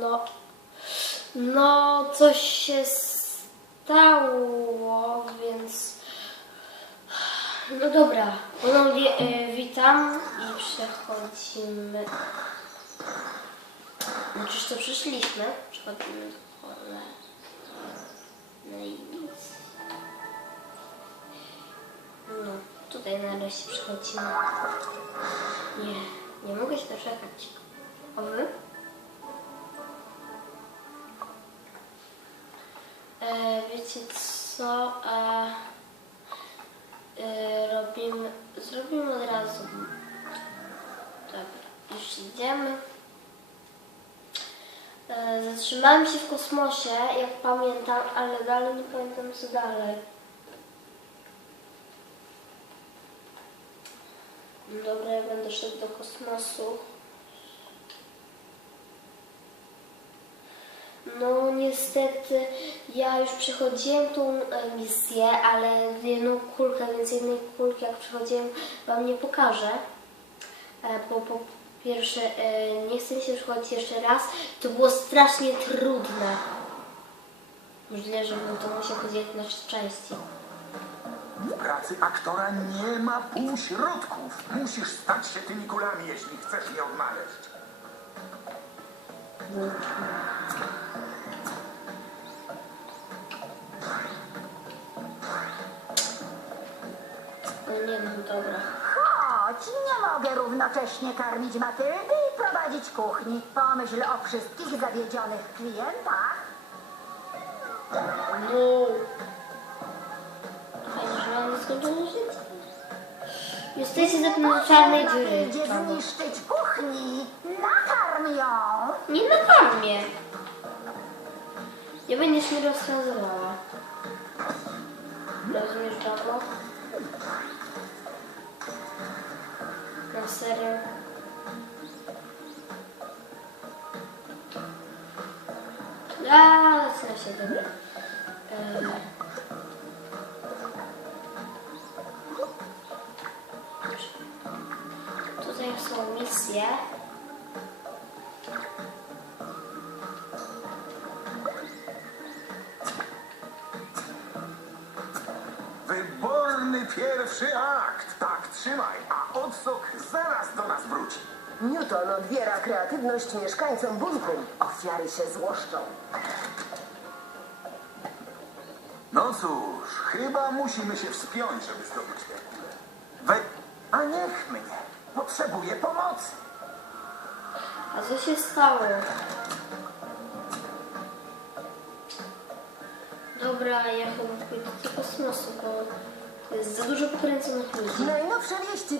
No, no coś się stało, więc... No dobra, ponownie e, witam i przechodzimy... No czyż to przyszliśmy? Przechodzimy do pole. No i nic. No, tutaj nareszcie przechodzimy. Nie, nie mogę się doczekać. A wy? Wiecie co? E, e, robimy, zrobimy od razu. Dobra, już idziemy. E, zatrzymałem się w kosmosie, jak pamiętam, ale dalej nie pamiętam co dalej. Dobra, ja będę szedł do kosmosu. No niestety ja już przechodziłem tą e, misję, ale jedną kulkę, więc jednej kulki jak przechodziłem wam nie pokażę. E, Bo po pierwsze e, nie chcę się przechodzić jeszcze raz. To było strasznie trudne. Możliwe, że bym to musiał chodzić na części. W pracy aktora nie ma półśrodków. Musisz stać się tymi kulami, jeśli chcesz je odnaleźć. Dobra. Chodź, nie mogę równocześnie karmić Matyldy i prowadzić kuchni. Pomyśl o wszystkich zawiedzionych klientach. No. Jesteście zapewne czarnej dziury. Matyldzie zniszczyć kuchni. Nakarm ją. Nie napadnie. Nie będziesz mi rozkazywała. Na serio? A, zaczyna się dobra. Eee. Tutaj są misje. Wyborny pierwszy akt. Tak, trzymaj, a odsok Newton odbiera kreatywność mieszkańcom bunkru. Ofiary się złoszczą. No cóż, chyba musimy się wspiąć, żeby zdobyć tę kulę. We... A niech mnie. Potrzebuję pomocy. A co się stało? Dobra, ja chyba pójdę do kosmosu, bo jest za dużo pokręconych ludzi. Najnowsze wieści